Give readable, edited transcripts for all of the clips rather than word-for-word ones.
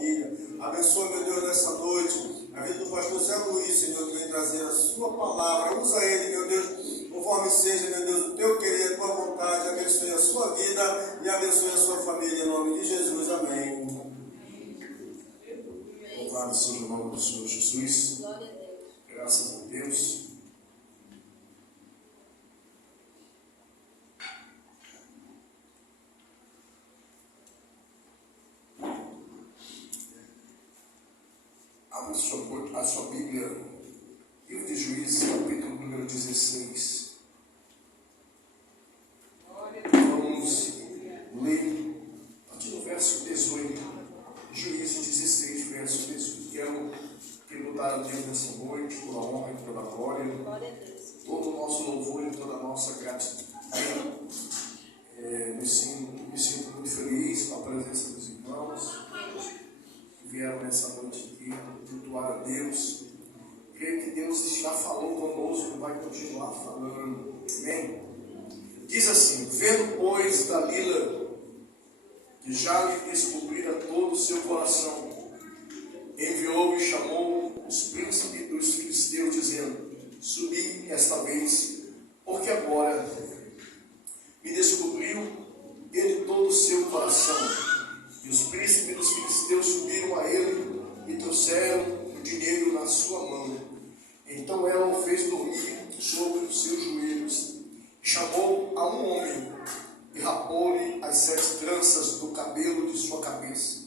família. Abençoa, meu Deus, nessa noite a vida do pastor Zé Luiz, Senhor, que vem trazer a sua palavra. Usa ele, meu Deus, conforme seja, meu Deus, o teu querer, a tua vontade. Abençoe a sua vida e abençoe a sua família, em nome de Jesus. Amém. Louvado seja o nome do Senhor Jesus. Glória a Deus. Graças a Deus. Abra a sua Bíblia, livro de Juízes, capítulo número 16. Vamos ler a partir do verso 18. Juízes 16, verso 18. Quero tributar a Deus nessa noite, toda a honra e toda a glória, Glória a Deus. todo o nosso louvor e toda a nossa gratidão. Me sinto muito feliz com a presença dos irmãos que vieram nessa noite aqui, cultuar a Deus. Creio que Deus já falou conosco e vai continuar falando. Amém? Diz assim: vendo, pois, Dalila, que já lhe descobrira todo o seu coração, enviou e chamou os príncipes dos filisteus, dizendo: subi esta vez, porque agora me descobriu ele todo o seu coração. E os príncipes dos filisteus subiram a ele e trouxeram o dinheiro na sua mão. Então ela o fez dormir sobre os seus joelhos, chamou a um homem e rapou-lhe as 7 tranças do cabelo de sua cabeça,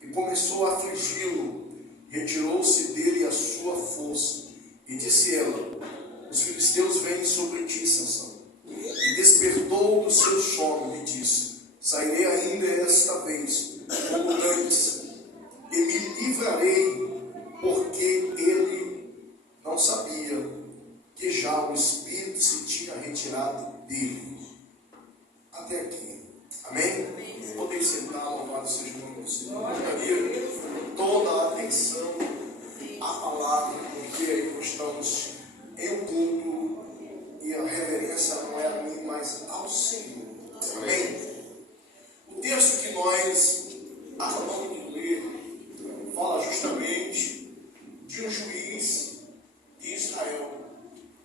e começou a afligi-lo. Retirou-se dele a sua força, e disse ela: os filisteus vêm sobre ti, Sansão. E despertou do seu sono e disse: sairei ainda esta vez, como antes, e me livrarei, porque ele não sabia que já o Espírito se tinha retirado dele. Até aqui. Amém? Podem sentar, louvado seja o nome do Senhor. Gostaria toda a atenção à palavra, porque nós estamos em um culto e a reverência não é a mim, mas ao Senhor. Amém? O texto que nós acabamos de ler fala justamente de um juiz de Israel.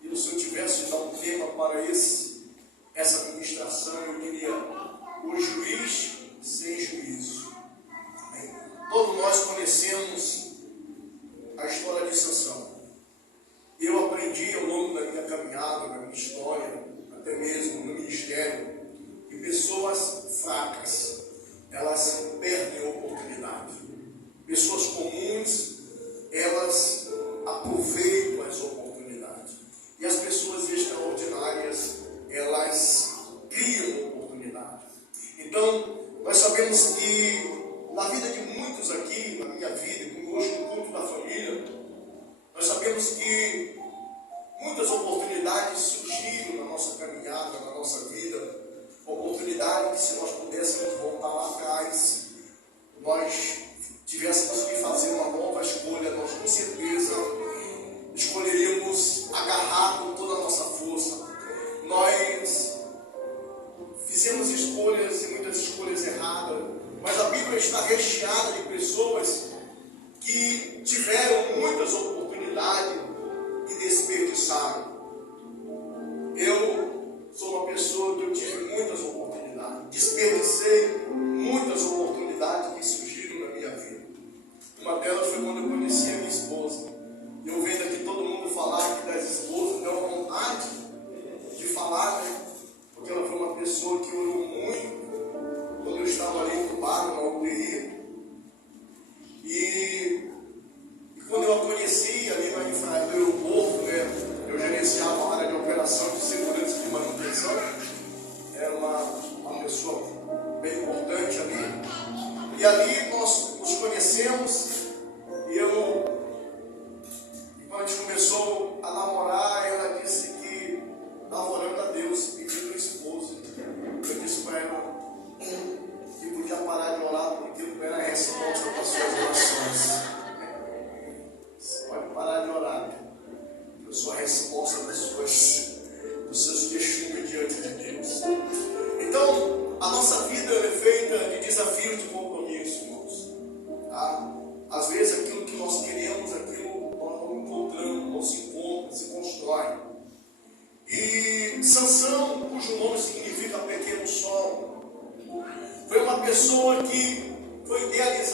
E se eu tivesse de dar um tema para essa ministração, eu diria: o juiz sem juízo. Amém? Todos nós conhecemos a história de Sansão. Eu aprendi ao longo da minha caminhada, da minha história, até mesmo no ministério, que pessoas fracas, elas perdem a oportunidade. Pessoas comuns, elas aproveitam as oportunidades. E as pessoas extraordinárias, elas criam oportunidade. Então, nós sabemos que na vida de muitos aqui, na minha vida, conosco no culto da família, nós sabemos que muitas oportunidades surgiram na nossa caminhada, na nossa vida. Oportunidade que, se nós pudéssemos voltar lá atrás, nós tivéssemos que fazer uma nova escolha, nós com certeza escolheríamos agarrar com toda a nossa força. Nós fizemos escolhas e muitas escolhas erradas, mas a Bíblia está recheada de pessoas que tiveram muitas oportunidades e desperdiçaram. Eu sou uma pessoa que eu tive muitas oportunidades, desperdicei muitas oportunidades que surgiram na minha vida. Uma delas foi quando eu conheci a minha esposa. Eu vendo aqui todo mundo falar aqui das esposas, deu uma vontade de falar, né? Porque ela foi uma pessoa que orou muito quando eu estava ali no bar, na UTI. E quando eu a conheci ali no aeroporto, né? Eu gerenciava a área de operação de segurança de manutenção. Era uma pessoa bem importante ali. E ali nós nos conhecemos. E quando a gente começou a namorar, ela disse que estava orando a Deus, pedindo um esposo. Eu disse para ela que podia parar de orar, porque não era a resposta para as suas orações. Você pode parar de orar. Eu sou a resposta dos seus queixumes diante de Deus. Então, a nossa vida é feita de desafios de compromisso, irmãos. Tá?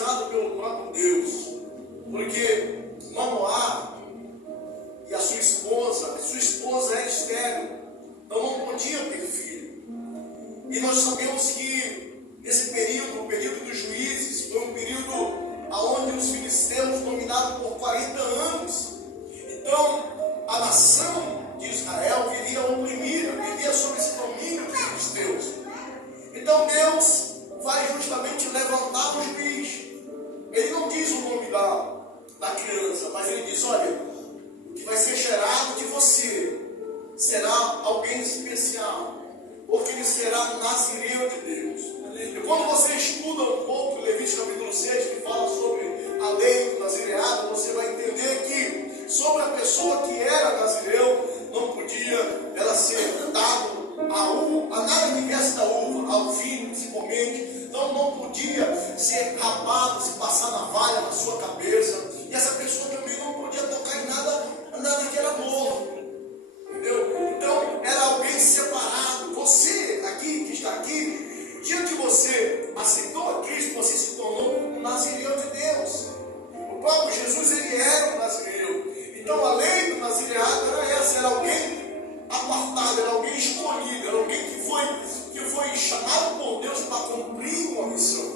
autorizado pelo próprio Deus, porque Manoá e a sua esposa era estéril, então não podia ter filho. E nós sabemos que nesse período, o período dos juízes, foi um período onde os filisteus dominaram por 40 anos. Então, a nação de Israel vivia oprimida, vivia sob esse domínio dos filisteus. Então Deus vai justamente levantar o juiz. Ele não diz o nome da criança, mas ele diz: olha, que vai ser gerado de você será alguém especial, porque ele será nazireu de Deus. E quando você estuda um pouco Levítico capítulo 6, que fala sobre a lei do nazireado, você vai entender que sobre a pessoa que era nazireu, não podia ela ser dado a nada que viesse da uva, ao vinho principalmente. Então não podia ser rapado, se passar navalha na sua cabeça. E essa pessoa também não podia tocar em nada que era novo. Entendeu? Então era alguém separado. Você aqui, que está aqui, dia que você aceitou a Cristo, você se tornou um nazireu de Deus. O próprio Jesus, ele era um nazireu. Então a lei do nazireado era essa, era alguém apartado, era alguém escolhido, era alguém que foi chamado por Deus para cumprir uma missão.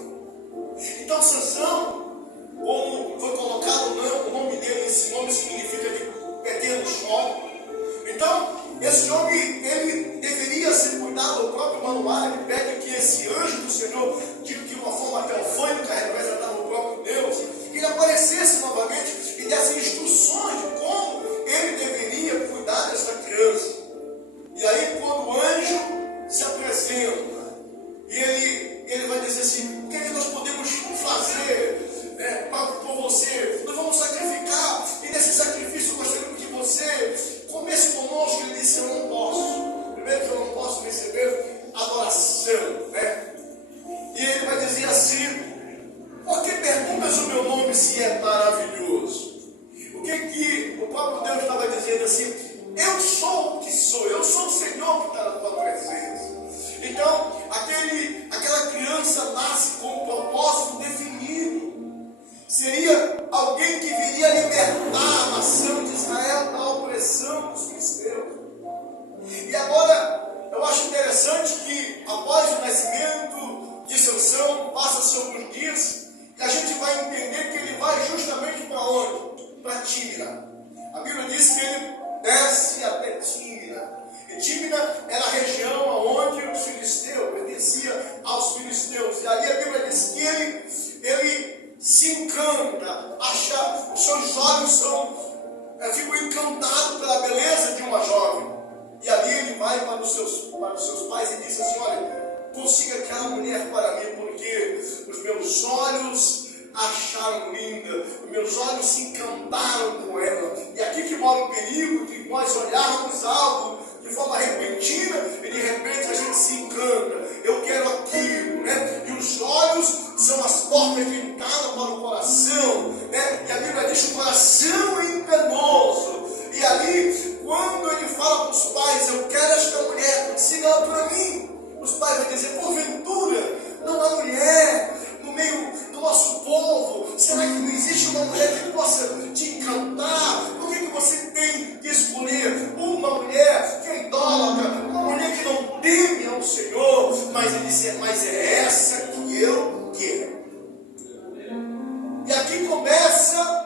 Então Sansão, como foi colocado o nome dele, esse nome significa de pequeno jovem. Então, esse homem, ele deveria ser cuidado. O próprio Manoá, ele pede que esse anjo do Senhor, de uma forma teofânica, representava o próprio Deus, que ele aparecesse novamente e desse instruções de como ele deveria cuidar dessa criança. E aí, quando o anjo se apresenta, e ele vai dizer assim: o que é que nós podemos fazer por você? Nós vamos sacrificar, e nesse sacrifício gostaríamos que você comece conosco. Ele disse: eu não posso. Primeiro que eu não posso receber adoração, E ele vai dizer assim: por que perguntas o meu nome se é maravilhoso? O que o próprio Deus estava dizendo assim: eu sou o que sou, eu sou o Senhor que está na tua presença. Então, aquela criança nasce com um propósito definido. Seria alguém que viria libertar a nação de Israel da opressão dos filisteus. E agora, eu acho interessante que após o nascimento de Sansão, passa-se alguns dias, que a gente vai entender que ele vai justamente para onde? Para Tímina. A Bíblia diz que ele desce até Tímina. E Tímina era a região onde os filisteus pertencia aos filisteus. E ali a Bíblia diz que ele se encanta, os seus olhos ficam encantados pela beleza de uma jovem. E ali ele vai para os seus pais e diz assim: olha, consiga aquela mulher para mim, porque os meus olhos acharam linda, os meus olhos se encantaram com ela. E aqui que mora o perigo de nós olharmos algo de forma repentina e de repente a gente se encanta. Eu quero aquilo, E os olhos são as portas de entrada para o coração, E a Bíblia diz que o coração é enganoso. E ali, quando ele fala para os pais: eu quero esta mulher, consiga ela para mim, os pais vão dizer: porventura não há mulher no meio do nosso povo? Será que não existe uma mulher que possa te encantar? Por que você tem que escolher uma mulher que é idólatra, uma mulher que não teme ao Senhor? Mas ele disse: mas é essa que eu quero. E aqui começa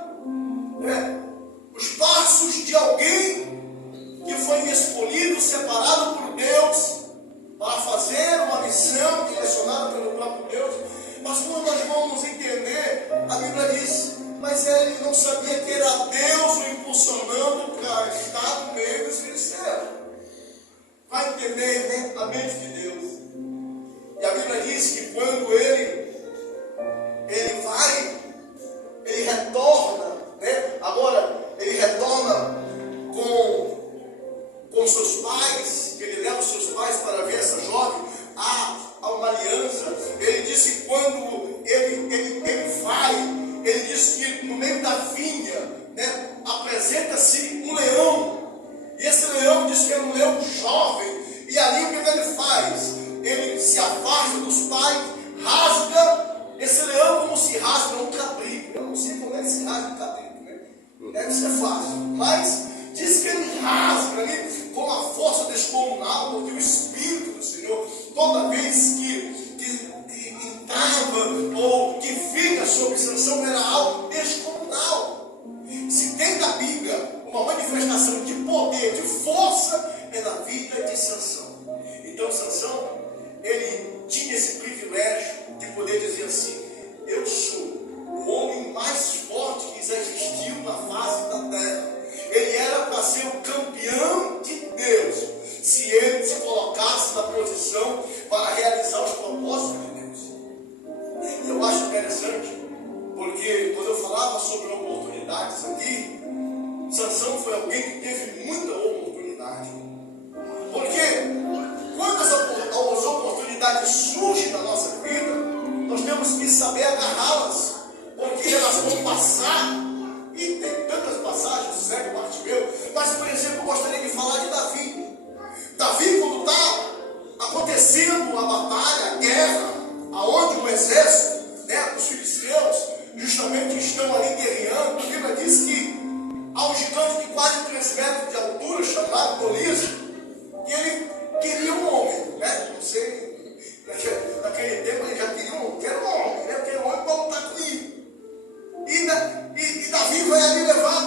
os passos de alguém que foi escolhido, separado por Deus para fazer uma missão direcionada pelo próprio Deus. Mas quando nós vamos entender, a Bíblia diz: mas ele não sabia que era Deus o impulsionando para estar no meio dos filisteus. Vai entender a mente de Deus. E a Bíblia diz que quando ele retorna, agora ele retorna com seus pais, ele leva os seus pais para ver essa jovem, há uma aliança. Ele disse que quando ele vai, ele diz que no meio da vinha, apresenta-se um leão. E esse leão diz que é um leão jovem. E ali o que ele faz? Ele se afasta dos pais, rasga esse leão, como se rasga Deve ser fácil, mas diz que ele rasga ali com a força descomunal, porque o Espírito do Senhor, toda vez que entrava ou que vinha sobre Sansão, era algo descomunal. Se tem na Bíblia uma manifestação de poder, de força, é na vida de Sansão. Então Sansão, ele tinha esse privilégio de poder dizer assim: eu sou o homem mais forte que já existiu na face da terra. Ele era para ser o campeão de Deus, se ele se colocasse na posição para realizar os propósitos de Deus. Eu acho interessante, porque quando eu falava sobre oportunidades aqui, Sansão foi alguém que teve muita oportunidade. Porque quando as oportunidades surgem na nossa vida, nós temos que saber agarrá-las, porque elas vão passar. E tem tantas passagens, serve Bartimeu, mas por exemplo, eu gostaria de falar de Davi. Davi, quando está acontecendo a batalha, a guerra, aonde o exército, os filisteus, justamente estão ali guerreando, a Bíblia diz que há um gigante de quase 3 metros de altura, chamado Golias, que ele queria um homem, não sei, naquele tempo ele já queria um homem, quero um homem, quero um homem para lutar comigo. E Davi vai ali levar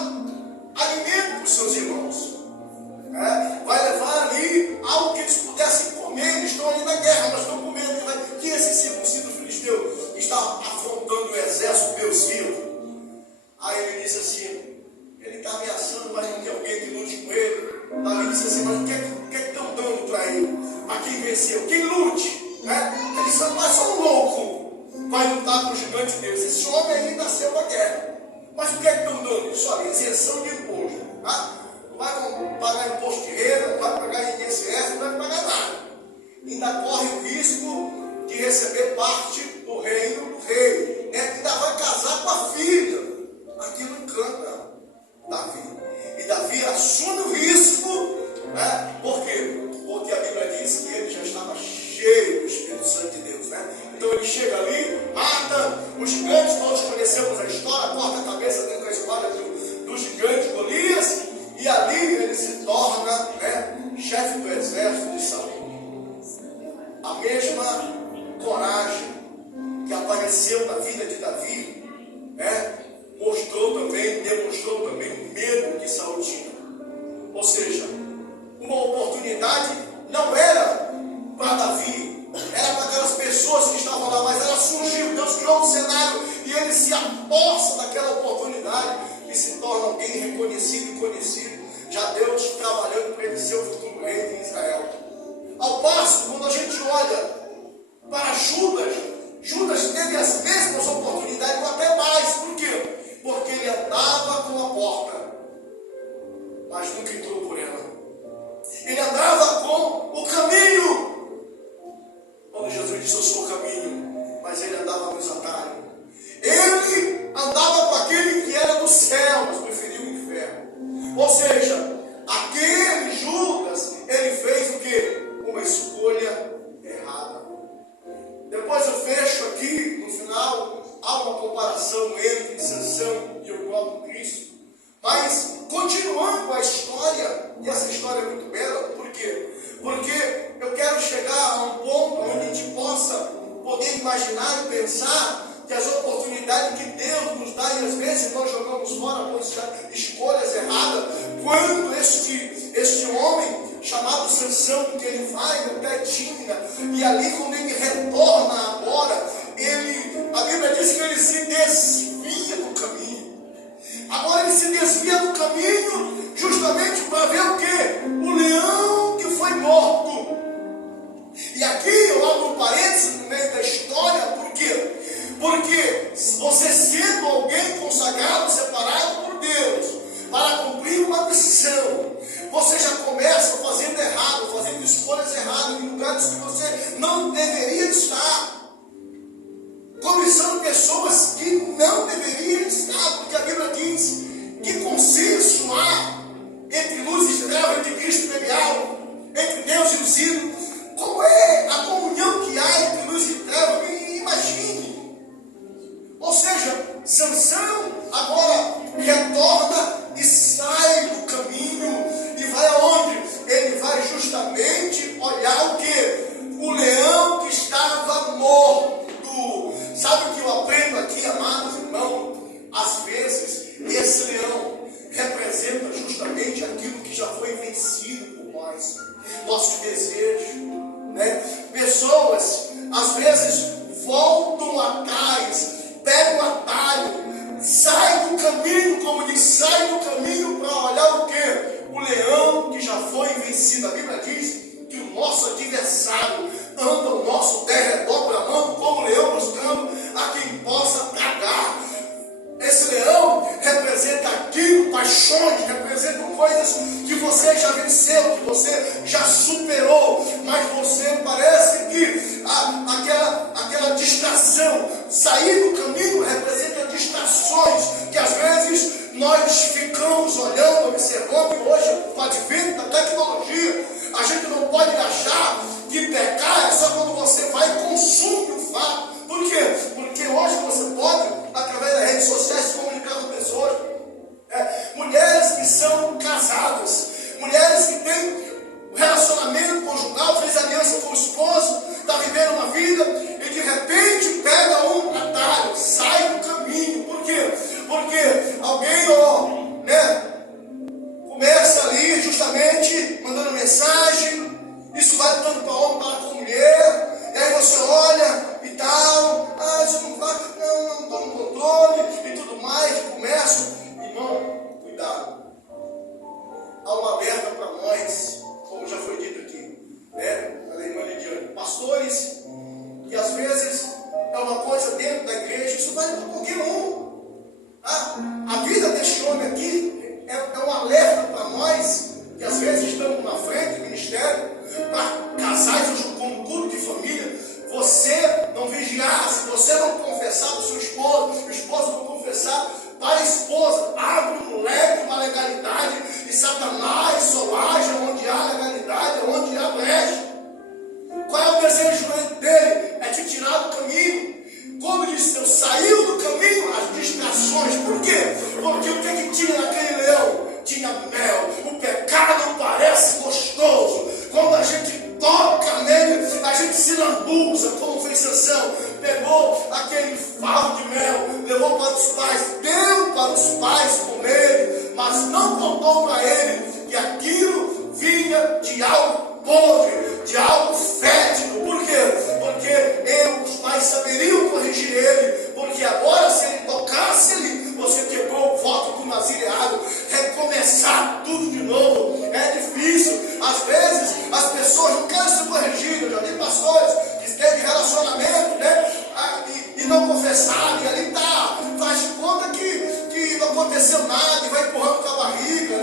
alimento para os seus irmãos, vai levar ali algo que eles pudessem comer. Eles estão ali na guerra, mas estão comendo. Que esse circunciso filisteu está afrontando o exército, Deus vivo. Aí ele disse assim, ele está ameaçando, mas não tem alguém que lute com ele. Davi disse assim, mas o que estão dando para ele? A quem venceu? Quem lute? Ele disse, não é só um louco vai lutar com o gigante Deus. Esse homem aí nasceu para a guerra. Mas o que é que estão dando? Isso ali, isenção de imposto. Não vai pagar imposto de renda, não vai pagar INSS, não vai pagar nada. Ainda corre o risco de receber parte do reino do rei. Ainda vai casar com a filha. Aquilo encanta Davi. E Davi assume o risco. Por quê? Porque a Bíblia diz que ele já estava cheio do Espírito Santo de Deus. Então ele chega ali, mata os gigantes, todos conhecemos a história, corta a cabeça dentro da espada do gigante Golias, e ali ele se torna chefe do exército de Saul. A mesma coragem que apareceu na vida de Davi, demonstrou também o medo que Saul tinha. Ou seja, uma oportunidade não era para Davi, era para aquelas pessoas que estavam lá, mas ela surgiu, Deus criou um cenário e ele se aposta daquela oportunidade e se torna alguém reconhecido e conhecido. Já Deus trabalhando para ele ser o futuro rei de Israel. Ao passo, quando a gente olha para Judas teve as mesmas oportunidades, ou até mais. Por quê? Porque ele andava com a porta, mas nunca entrou por ela. Ele andava com o caminho. Quando Jesus disse, eu sou o caminho, mas ele andava nos atalhos. Ele andava com aquele que era do céu, mas preferiu o inferno. Ou seja, aquele Judas, ele fez o quê? Uma escolha errada. Depois eu fecho aqui, no final, há uma comparação entre Sansão e o próprio Cristo. Mas, continuando a história, e essa história é muito bela, por quê? Porque eu quero chegar a um ponto onde a gente possa poder imaginar e pensar que as oportunidades que Deus nos dá, e às vezes nós jogamos fora por escolhas erradas, quando este homem, chamado Sansão, que ele vai até Tímina, e ali quando ele retorna agora, a Bíblia diz que ele se desvia do caminho. Agora ele se desvia do caminho justamente para ver o quê? O leão que foi morto. E aqui eu abro um parênteses no meio da história, por quê? Porque você sendo alguém consagrado, separado por Deus, para cumprir uma missão, você já começa fazendo errado, fazendo escolhas erradas em lugares que você não deveria estar. Cobiçando pessoas que não deveriam estar, porque a Bíblia diz que consenso há entre luz e treva, entre Cristo e Belial, entre Deus e os ídolos. Como é a comunhão que há entre luz e treva? Imagine. Ou seja, Sansão agora retorna e sai do caminho e vai aonde? Ele vai justamente olhar o que? O leão que estava morto. Sabe o que eu aprendo aqui, amados irmãos? Às vezes, esse leão representa justamente aquilo que já foi vencido por nós, nossos desejos, né? Pessoas, às vezes, voltam atrás, pegam o atalho, sai do caminho, como diz, sai do caminho para olhar o que? O leão que já foi vencido. A Bíblia diz que o nosso adversário anda ao nosso derredor, bramando como um leão, buscando a quem possa tragar. Esse leão representa aquilo, paixões, representa coisas que você já venceu, que você já superou, mas você parece que aquela distração, sair do caminho representa distrações, que às vezes nós ficamos olhando, observando, e hoje, com o advento da tecnologia, a gente não pode achar que pecar é só quando você vai e consumir o fato. Por quê? Porque hoje você pode, através das redes sociais, se comunicar com pessoas. Mulheres que são casadas, mulheres que têm relacionamento conjugal, fez aliança com o esposo, está vivendo uma vida e de repente pega um atalho, sai do caminho. Por quê? Porque alguém, começa ali justamente mandando mensagem, isso vai tanto para homem, para com mulher, e aí você olha e tal, isso não vai, não estou no controle e tudo mais, começa, irmão, cuidado. Há uma alerta para nós, como já foi dito aqui, da irmã Lidiane, pastores, que às vezes é uma coisa dentro da igreja, isso vale para qualquer um. A vida deste homem aqui é um alerta para nós, que às vezes estamos na frente do ministério, para casais como culto de família. Você não vigiar, se você não confessar para o seu esposo, o esposo não confessar para a esposa, abre um leque, uma legalidade, e Satanás só age onde há legalidade, onde há brecha. Qual é o desejo dele? É te tirar do caminho. Como disse, eu saiu do caminho, as distrações. Por quê? Porque o que tinha naquele leão? Tinha mel. O pecado parece gostoso. Quando a gente toca nele, a gente se lambuza, como fez Sansão. Pegou aquele favo de mel, levou para os pais, deu para os pais comer, mas não contou para ele que aquilo vinha de algo podre, de algo fétido. Por quê? Porque os pais saberiam corrigir ele, porque agora se ele tocasse ele, você quebrou o voto do nazireado, recomeçar tudo de novo é difícil. Às vezes as pessoas não querem ser corrigidas. Já tem pastores que têm relacionamento, e não confessaram, e ali faz de conta que não aconteceu nada, e vai empurrando com a barriga,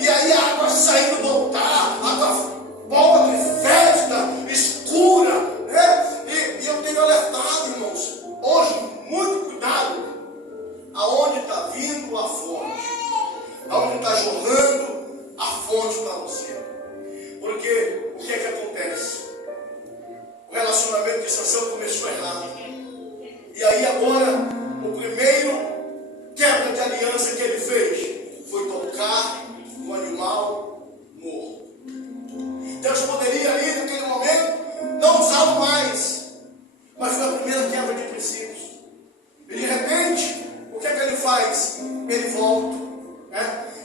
e aí a água saindo do altar, água podre, fétida, escura, e eu tenho alertado, irmãos, hoje, muito cuidado, aonde está vindo a fonte, aonde está jorrando a fonte para você. Porque o que é que acontece? O relacionamento de Sansão começou errado, e aí agora o primeiro quebra de aliança que ele fez foi tocar no animal morto. Deus poderia ali naquele momento não usá-lo mais, mas foi a primeira quebra de princípios. E de repente, o que é que ele faz? Ele volta,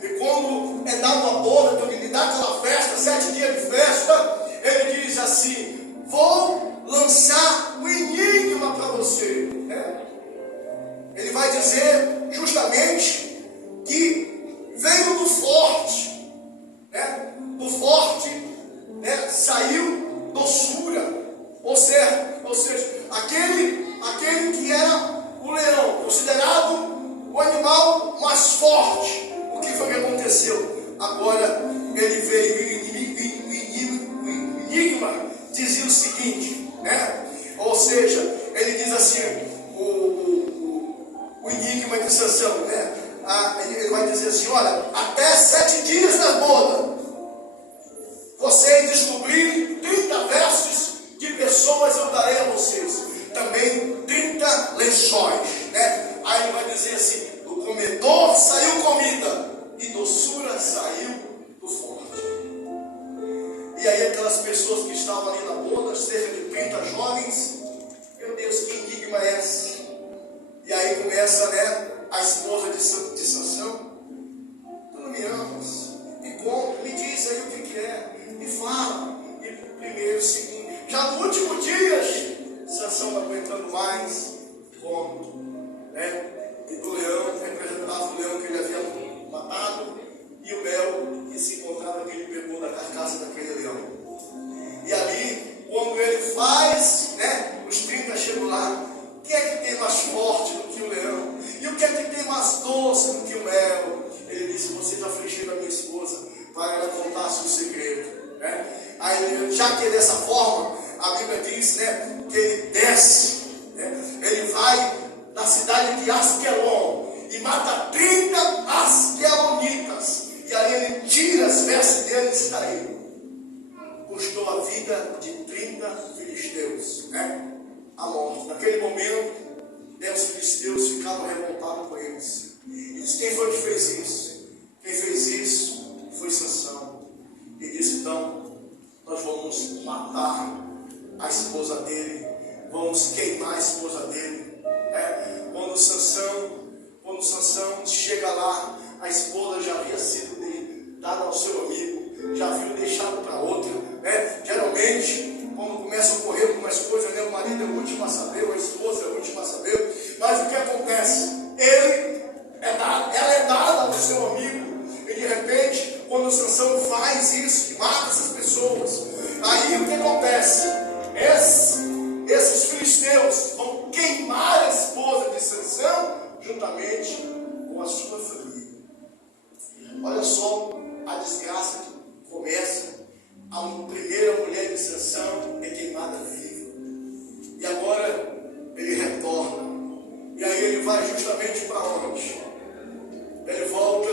e quando é dado uma boda, quando ele dá aquela festa, 7 dias de festa, ele diz assim: vou lançar um enigma para você. Ele vai dizer justamente que veio do forte, do forte, saiu doçura, ou seja, aquele que era o leão, considerado o animal mais forte. O que foi que aconteceu? Agora ele veio, o enigma dizia o seguinte, ou seja, ele diz assim, o enigma de Sansão, ele vai dizer assim: olha, até 7 dias da boda, vocês descobrirem 30 versos de pessoas, eu darei a vocês. Também 30 lençóis. Aí ele vai dizer assim: do comedor saiu começa, né, a esposa de Sansão: tu não me amas? Me conta, me diz aí o que é, me fala. E primeiro, segundo, já no último dia, Sansão não aguentando mais, come, né? E do leão, representava o leão que ele havia matado, e o mel que se encontrava, que ele pegou da carcaça daquele leão. E ali, quando ele faz, né, os 30 chegam lá, o que é que tem mais forte do que o leão? E o que é que tem mais doce do que o mel? Ele disse: vocês afligiram a minha esposa para ela contasse o segredo, né? Aí, já que é dessa forma, a Bíblia diz, né, que ele desce, né, ele vai da cidade de Asquelon e mata 30 asquelonitas, e aí ele tira as vestes deles daí. Custou a vida de 30 filisteus, né, a morte. Naquele momento, os filisteus ficaram revoltados com eles. E disse: quem foi que fez isso? Quem fez isso foi Sansão. E disse: então, nós vamos matar a esposa dele, vamos queimar a esposa dele. Quando Sansão chega lá, a esposa já havia sido dada ao seu amigo, já havia deixado para outra, né? Geralmente, quando começam a ocorrer algumas coisas, né, o marido é o último a saber, ou a esposa é a última a saber. Mas o que acontece? Ela é dada ao seu amigo, e de repente, quando Sansão faz isso, e mata essas pessoas, aí o que acontece? Esses filisteus vão queimar a esposa de Sansão juntamente com a sua família. Olha só a desgraça que começa. A primeira mulher de Sansão é queimada viva. E agora ele retorna. E aí ele vai justamente para onde? Ele volta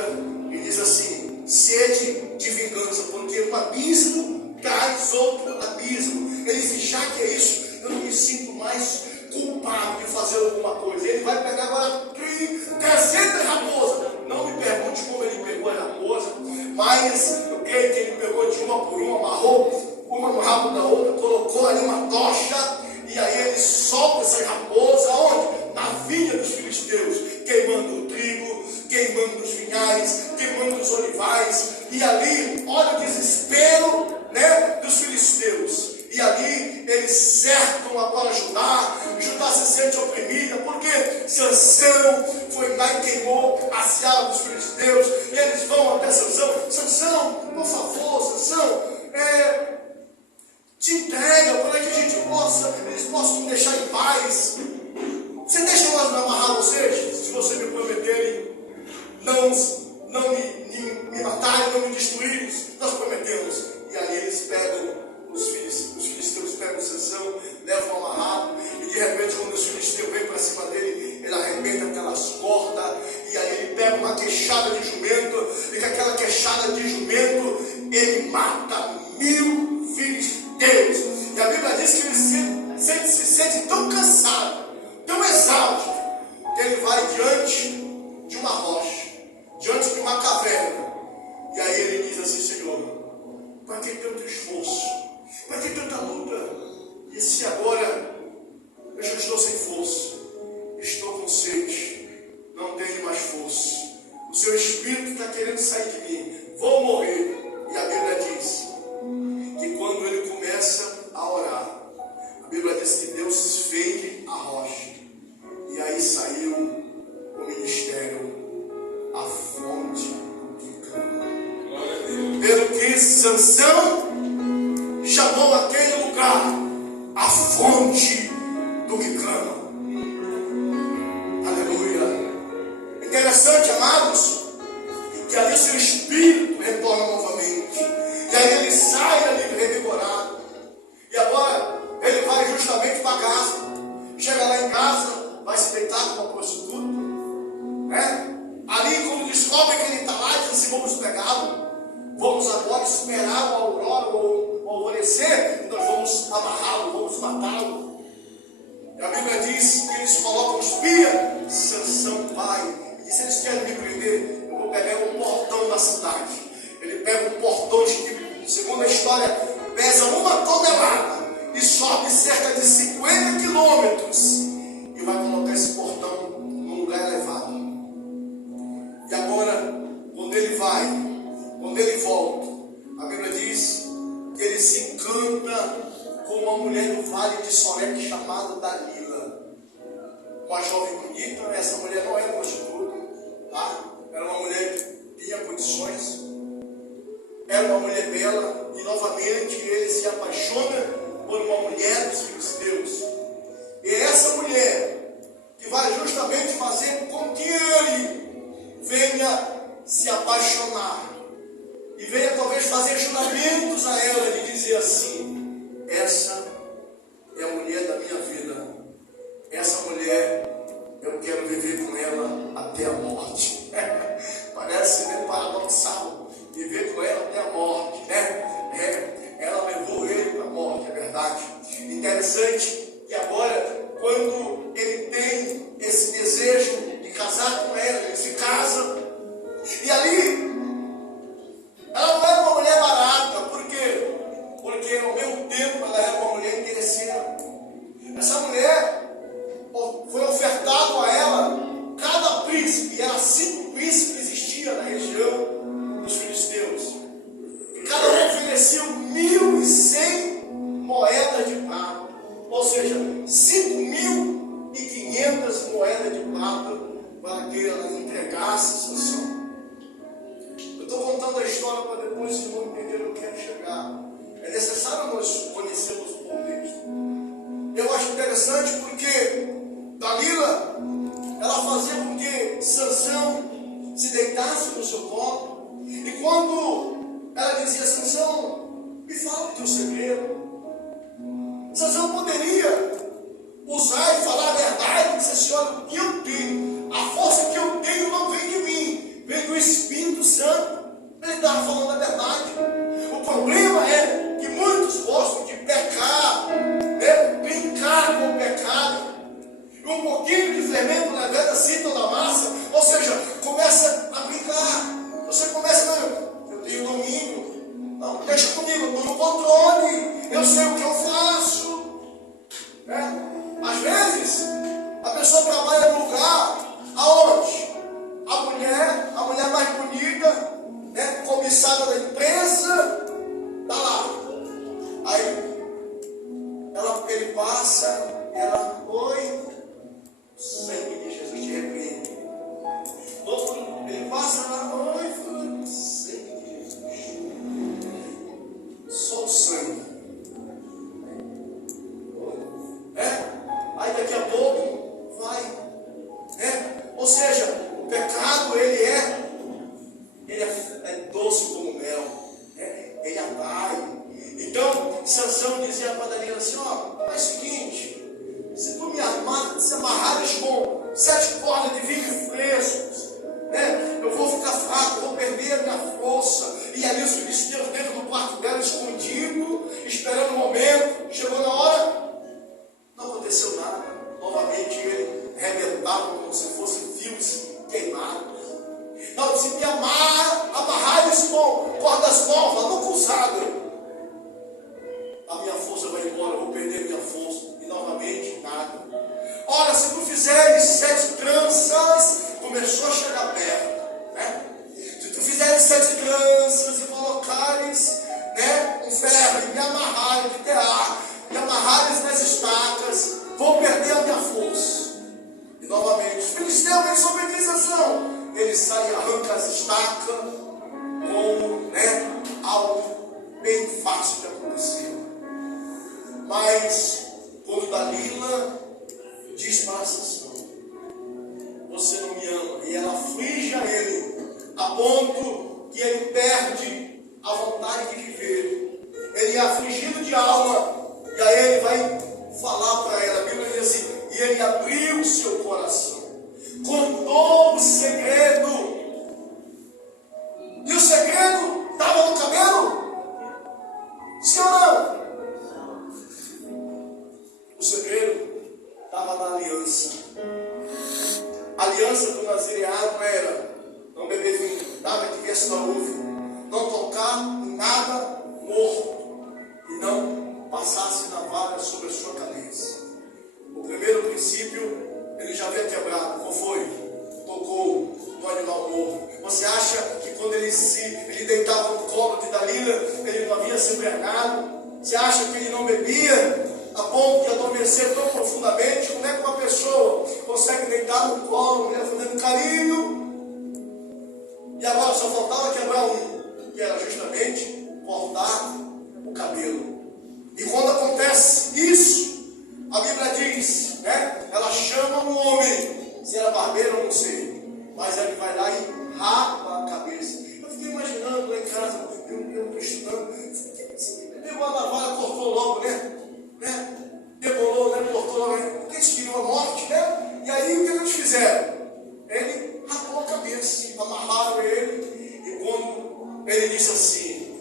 e diz assim: sede de vingança, porque um abismo traz outro abismo. Ele diz: já que é isso, eu não me sinto mais culpado de fazer alguma coisa. Ele vai pegar agora 300 raposas. Não me pergunte como ele pegou a raposa, mas eu creio que ele pegou de uma por uma, amarrou uma no rabo da outra, colocou ali uma tocha, e aí ele solta essa raposa onde? Na vinha dos filisteus, queimando o trigo, queimando os vinhais, queimando os olivais. E ali, olha o desespero, né, dos filisteus. E ali eles cercam agora Judá. Judá se sente oprimida, porque Sansão foi lá e queimou a seara dos filisteus. E eles vão até Sansão: Sansão, por favor, Sansão, te entrega para que a gente eles possam me deixar em paz. Você deixa nós amarrar vocês, se vocês me prometerem não me matarem, não me destruírem, nós prometemos. E aí eles pegam, os filisteus pegam Sansão, levam amarrado, e de repente, quando os filisteus vêm para cima dele, ele arrebenta aquelas cordas, e aí ele pega uma queixada de jumento, e com aquela queixada de jumento, ele mata 1000 filisteus. E a Bíblia diz que ele se sente tão cansado, tão exausto, que ele vai diante de uma rocha, diante de uma caverna. E aí ele diz assim: Senhor, para que tanto esforço? Para que tanta luta? E se agora eu já estou sem força, estou com sede, não tenho mais força, o seu espírito está querendo sair de mim, vou morrer. E a Bíblia diz que quando ele começa a orar, a Bíblia diz que Deus fende a rocha, e aí saiu o ministério, a fonte que clama. Pelo que Sansão chamou aquele lugar a fonte do que clama. Aleluia. Interessante, amados, que ali seu espírito retorna novamente. E aí ele sai ali revigorado. E agora ele vai justamente para casa. Chega lá em casa, vai se deitar com uma prostituta, né? Ali, quando descobre que ele está lá, diz assim: vamos pegá-lo. Vamos agora esperar o aurora ou o alvorecer, e nós vamos amarrá-lo, vamos matá-lo. E a Bíblia diz que eles colocam espia. Sansão vai e diz: eles querem me prender, eu vou pegar um portão da cidade. Ele pega um portão que, segundo a história, pesa 1 tonelada e sobe cerca de 50 quilômetros, e vai colocar esse portão num lugar elevado. é uma mulher bela, e novamente ele se apaixona por uma mulher dos filisteus. E é essa mulher que vai justamente fazer com que ele venha se apaixonar e venha talvez fazer juramentos a ela de dizer assim: essa é a mulher da minha vida, essa mulher eu quero viver com ela até a morte. Parece meio paradoxal, viver com ela até a morte, né? Ela levou ele para a morte, é verdade. Interessante que agora, quando ele tem esse desejo de casar com ela, ele se casa, e ali ela não era uma mulher barata. Por quê? Porque ao mesmo tempo ela era uma mulher interesseira. Essa mulher foi ofertado a ela cada príncipe, e eram 5 príncipes que existiam na região dos filisteus, e cada um oferecia 1.100 moedas de prata, ou seja, 5.500 moedas de prata, para que ela entregasse Sansão. Eu estou contando a história para depois vocês vão entender o que eu quero chegar. É necessário nós conhecermos o contexto. Eu acho interessante porque Dalila, ela fazia com que Sansão se deitasse no seu colo, e quando ela dizia: Sansão, me fala o teu segredo, Sansão poderia usar e falar a verdade, dizer assim: olha, o que eu tenho, a força que eu tenho não vem de mim, vem do Espírito Santo. Ele estava falando a verdade. O problema é que muitos gostam de pecar, né? Brincar com o pecado. Um pouquinho de fermento leveda assim toda a massa, ou seja, começa a brincar. Você começa a dizer: eu tenho domínio, não, deixa comigo, eu estou no controle, eu sei o que eu faço, né? Às vezes a pessoa trabalha no lugar aonde a mulher mais bonita, né, cobiçada da empresa, está lá. Aí ele passa, ela: oi, sangue de Jesus te repreende. Ele passa lá: oi, fulano, sangue de Jesus. Só o sangue. Aí daqui a pouco vai. Ou seja, o pecado ele é doce como mel. Ele atrai. Então, Sansão dizia para Dalila assim: ó, faz o seguinte, se tu me amarrares com 7 cordas de vinho frescos, eu vou ficar fraco, vou perder a minha força. E ali os filisteus dentro do quarto dela, escondido, esperando o momento. Chegou na hora, não aconteceu nada. Novamente ele rebentava como se fossem fios queimados. Não, se me amarrares com cordas novas, não cruzado, a minha força vai embora, eu vou perder minha força. E novamente nada. Ora, se tu fizeres 7 tranças, começou a chegar perto, né? Se tu fizeres 7 tranças e colocares, um ferro e me amarrares de tear, me amarrares nas estacas, vou perder a minha força. E novamente, os filisteus, eles obedecem a ação. Ele sai e arranca as estacas, como algo bem fácil de acontecer. Mas quando Dalila diz para Sansão: você não me ama, e ela aflige a ele, a ponto que ele perde a vontade de viver. Ele é afligido de alma, e aí ele vai falar para ela. A Bíblia diz assim: e ele abriu o seu coração, contou o segredo. E o segredo estava no cabelo? Sim ou não? O segredo estava na aliança. A aliança do nazireado era não beber vinho, nada que viesse da uva, não tocar em nada morto, e não passasse navalha sobre a sua cabeça. O primeiro princípio ele já havia quebrado. Qual foi? Tocou no animal morto. Você acha que quando ele deitava no colo de Dalila, ele não havia se embriagado? Você acha que ele não bebia a ponto de adormecer tão profundamente? Como é que uma pessoa consegue deitar no colo, mulher fazendo carinho, e agora só faltava quebrar um? que era justamente cortar o cabelo. E quando acontece isso, a Bíblia diz, né? Ela chama um homem, se era barbeiro ou não sei, mas ele vai lá e rapa a cabeça. Eu fiquei imaginando lá em casa, eu estudando, pegou a navalha, cortou logo, né? Debolou, né? Cortou logo, né? Porque eles queriam a morte, né? E aí o que eles fizeram? Ele rapou a cabeça, amarraram ele, e quando ele disse assim: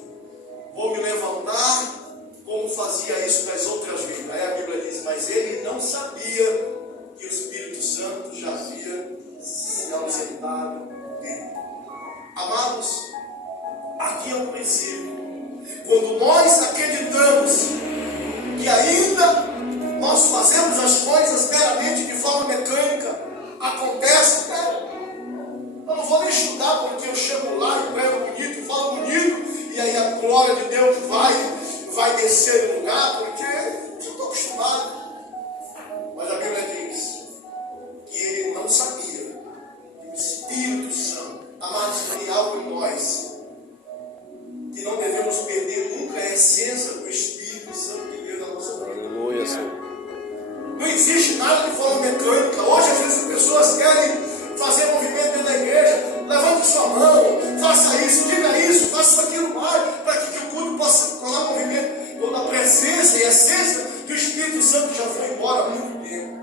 vou me levantar como fazia isso das outras vezes. Aí a Bíblia diz: mas ele não sabia que o Espírito Santo já havia se ausentado dele. Amados, aqui é um princípio. Quando nós acreditamos que ainda nós fazemos as coisas meramente de forma mecânica, acontece, né? Eu não vou nem estudar porque eu chego lá e prego bonito, falo bonito, e aí a glória de Deus vai descer no lugar, porque eu estou acostumado. Mas a Bíblia diz que ele não sabia que o Espírito Santo, amados, tem algo em nós que não devemos perder nunca, é a essência do Espírito Santo de Deus na nossa vida. Aleluia, Senhor. Não existe nada de forma mecânica. Hoje às vezes as pessoas querem fazer movimento dentro da igreja. Levante sua mão, faça isso, diga isso, faça aquilo mais, para que o culto possa tornar movimento. Quando a presença e a essência do Espírito Santo já foi embora há muito tempo.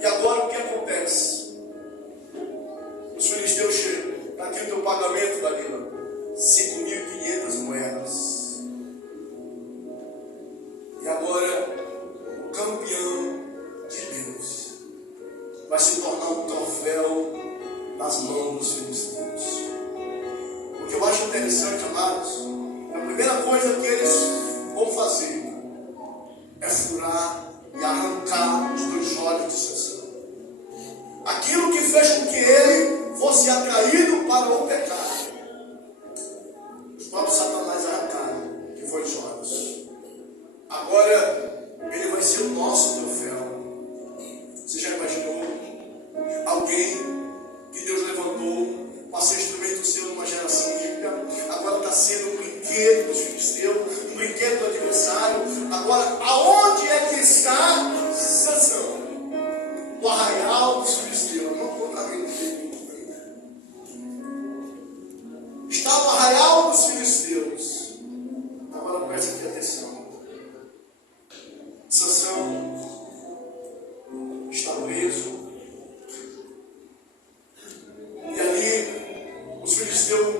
E agora o que acontece? Os filisteus chegam. Está aqui o teu pagamento, Dalila. 5.500 moedas. E agora o campeão de Deus vai se tornar um troféu nas mãos dos filisteus. O que eu acho interessante, amados, a primeira coisa que eles vão fazer é furar e arrancar os dois olhos de Sansão. Aquilo que fez com que ele fosse atraído para o pecado, os próprios Satanás arrancaram, que foi os olhos. Agora ele vai ser o nosso troféu. Você já imaginou alguém que Deus levantou para ser instrumento seu numa geração ímpia? Agora está sendo um brinquedo dos filisteus, um brinquedo do adversário. Agora, aonde é que está Sansão? No arraial dos filisteus. Não vou estar vendo está no arraial dos filisteus. Agora preste aqui atenção. Sansão está preso. E ali os filisteus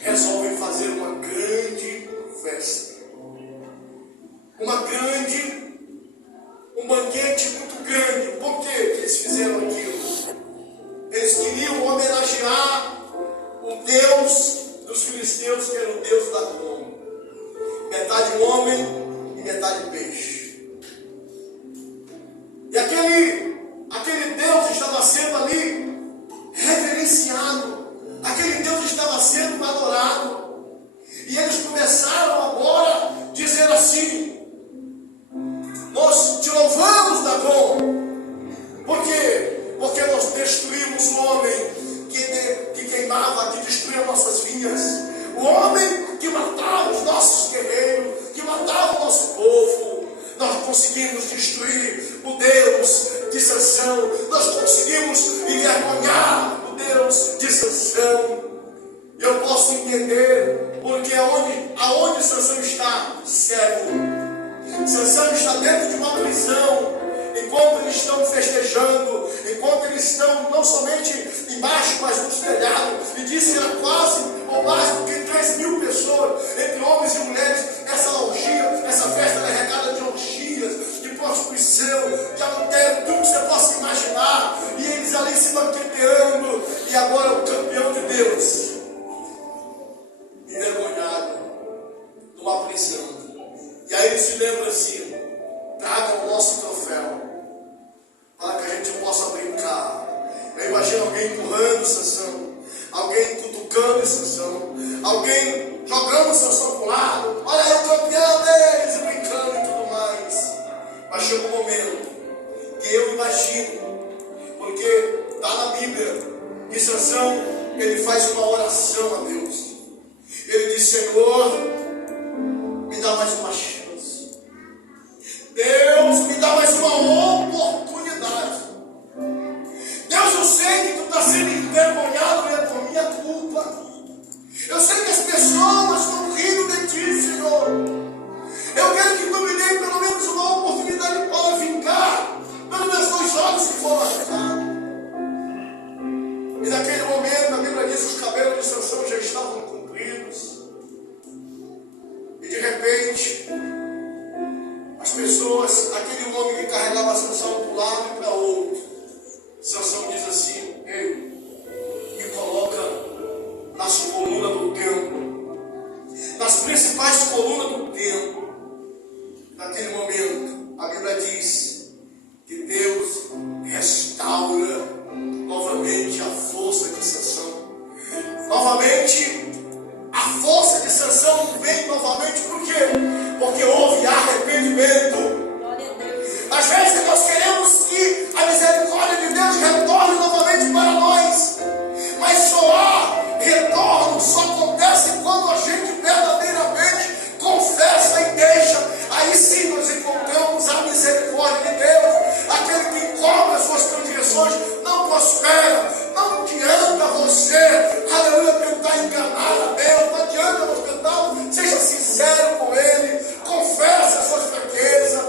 resolvem fazer uma grande festa. Um banquete muito grande. Por que eles fizeram aquilo? Eles queriam homenagear o Deus dos filisteus, que era o Deus da fome. Metade homem e metade peixe. E aquele Deus estava sendo ali reverenciado. Aquele Deus estava sendo adorado. E eles começaram agora a dizer assim: nós te louvamos, Dagom. Por quê? Porque nós destruímos o homem que queimava, que destruía nossas vinhas. O homem que matava os nossos guerreiros, que matava o nosso povo. Nós conseguimos destruir o Deus de Sansão. Nós conseguimos envergonhar o Deus de Sansão. Eu posso entender, porque aonde Sansão está? Cego. Sansão está dentro de uma prisão. Enquanto eles estão festejando, enquanto eles estão não somente embaixo, mas no telhado, e disse que era quase ou mais do que 3.000 pessoas, entre homens e mulheres. Essa orgia, essa festa era regada de orgias, de prostituição, de adultério, tudo que você possa imaginar, e eles ali se banqueteando. E agora o campeão de Deus, envergonhado, numa prisão. E aí ele se lembra assim: traga o nosso troféu, para que a gente possa brincar. Eu imagino alguém empurrando Sansão, alguém cutucando Sansão, alguém jogando Sansão para o lado. Olha aí o campeão deles, brincando e tudo mais. Mas chega um momento que eu imagino, porque está na Bíblia, que Sansão ele faz uma oração a Deus. Ele diz: Senhor, me dá mais uma chance. Deus, me dá mais uma oportunidade. Deus, eu sei que tu está sendo envergonhado por minha culpa. Eu sei que as pessoas estão rindo de ti, Senhor. Eu quero que tu me dê pelo menos uma oportunidade para ficar pelos meus 2 olhos que foram arrancados. E naquele momento, a Bíblia diz que os cabelos de Sansão já estavam compridos. E de repente, as pessoas, aquele homem que carregava Sansão para um lado e para outro, Sansão diz assim: ei, me coloca nas colunas do templo, nas principais colunas do templo. Naquele momento, a Bíblia diz que Deus restaura novamente a força de Sansão. Novamente, a força de Sansão vem novamente. Por quê? Porque houve arrependimento. Às vezes nós queremos que a misericórdia de Deus retorne novamente para nós, mas só há retorno, só acontece quando a gente verdadeiramente confessa e deixa. Aí sim nós encontramos a misericórdia de Deus. Aquele que encobre as suas transgressões não prospera. Não adianta você, aleluia, tentar enganar a Deus. Não adianta você tentar. Seja sincero com Ele, confessa as suas fraquezas.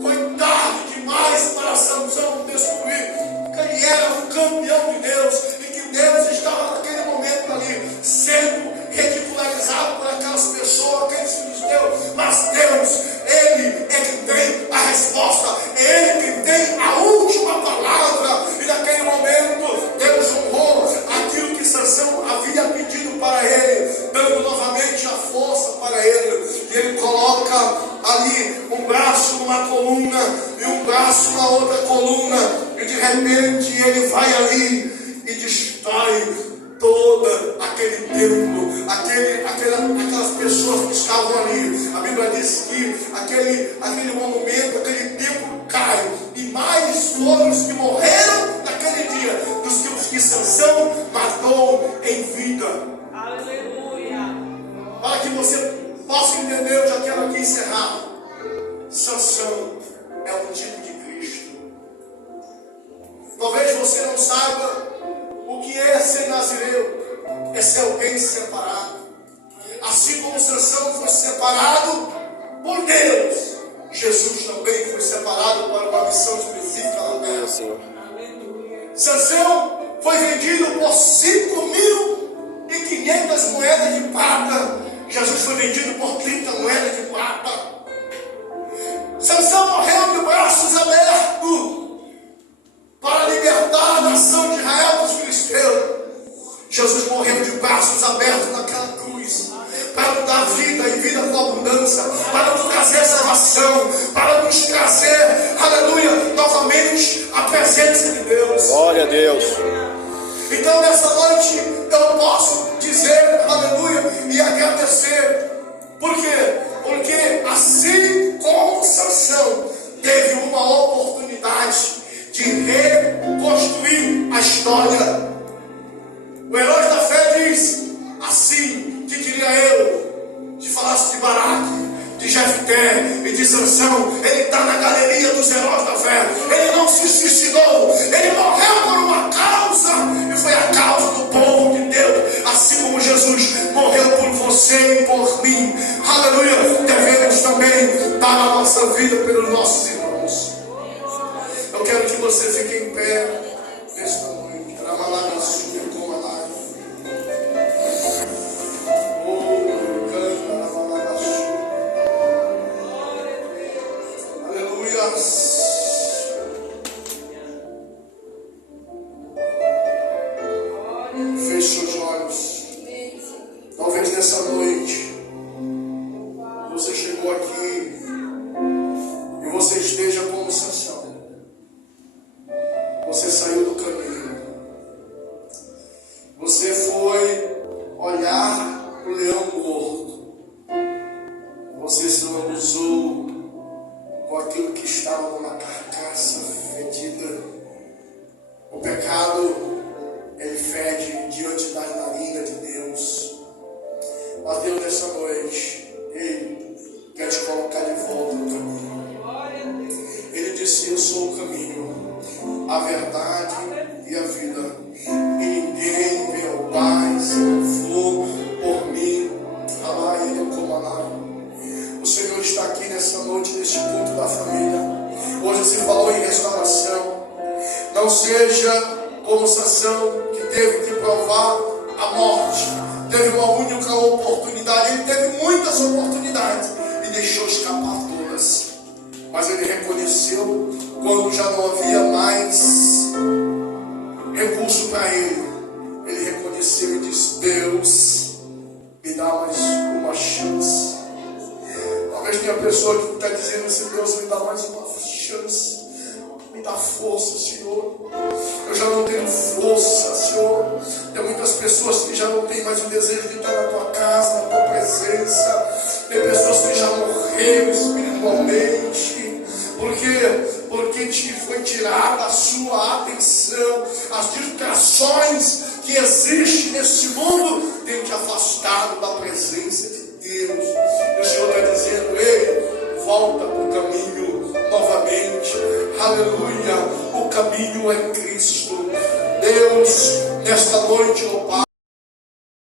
Foi tarde demais para Sansão descobrir que ele era um campeão de Deus e que Deus estava naquele momento ali sendo ridicularizado por aquelas pessoas, aqueles filisteus. Mas Deus, Ele é que tem a resposta, Ele que tem a última palavra. E naquele momento Deus honrou aquilo que Sansão havia pedido para ele, dando novamente a força para ele. E ele coloca ali um braço numa coluna e um braço na outra coluna, e de repente ele vai ali e destrói todo aquele templo, aquelas pessoas que estavam ali. A Bíblia diz que aquele monumento, aquele templo cai, e mais foram os que morreram naquele dia dos que os que Sansão matou em vida. Aleluia. Para que você possa entender, eu já quero aqui encerrar. Sansão é um tipo de Cristo. Talvez você não saiba o que é ser nazireu. É ser alguém separado. Assim como Sansão foi separado por Deus, Jesus também foi separado para uma missão específica na terra. Sansão foi vendido por 5.500 moedas de prata. Jesus foi vendido por 30 moedas de prata. Sansão morreu de braços abertos para libertar a nação de Israel dos filisteus. Jesus morreu de braços abertos naquela cruz para nos dar vida e vida com abundância, para nos trazer salvação, para nos trazer, aleluia, novamente a presença de Deus. Glória a Deus. Então nessa noite eu posso dizer aleluia e agradecer. Por quê? Porque assim como Sansão teve uma oportunidade de reconstruir a história, o herói da fé diz assim: que diria eu se falasse de Baraque, de Jefté e de Sansão? Ele está na galeria dos heróis da fé. Ele não se suicidou, ele morreu por uma causa, e foi a causa do povo de Deus. Assim como Jesus morreu por você e por mim, aleluia, devemos também dar a nossa vida pelos nossos irmãos. Eu quero que você fique em pé nesta noite. Feche seus olhos. Talvez nessa noite você chegou aqui e você esteja como Sansão. Você saiu do caminho. Você foi olhar o leão morto. Você se lambuzou com aquilo que estava numa carcaça fedida. O pecado, ele fede diante da como Sansão, que teve que provar a morte. Teve uma única oportunidade, ele teve muitas oportunidades e deixou escapar todas. Mas ele reconheceu quando já não havia mais recurso para ele. Ele reconheceu e disse: Deus, me dá mais uma chance. Talvez tenha pessoa que está dizendo assim: Deus, me dá mais uma chance. Me dá força, Senhor. Eu já não tenho força, Senhor. Tem muitas pessoas que já não têm mais o desejo de estar na tua casa, na tua presença. Tem pessoas que já morreram espiritualmente. Porque te foi tirada a sua atenção. As distrações que existem nesse mundo têm te afastado da presença de Deus. E o Senhor está dizendo: ei, volta para o caminho novamente. Aleluia. O caminho é Cristo. Deus, nesta noite, ó Pai,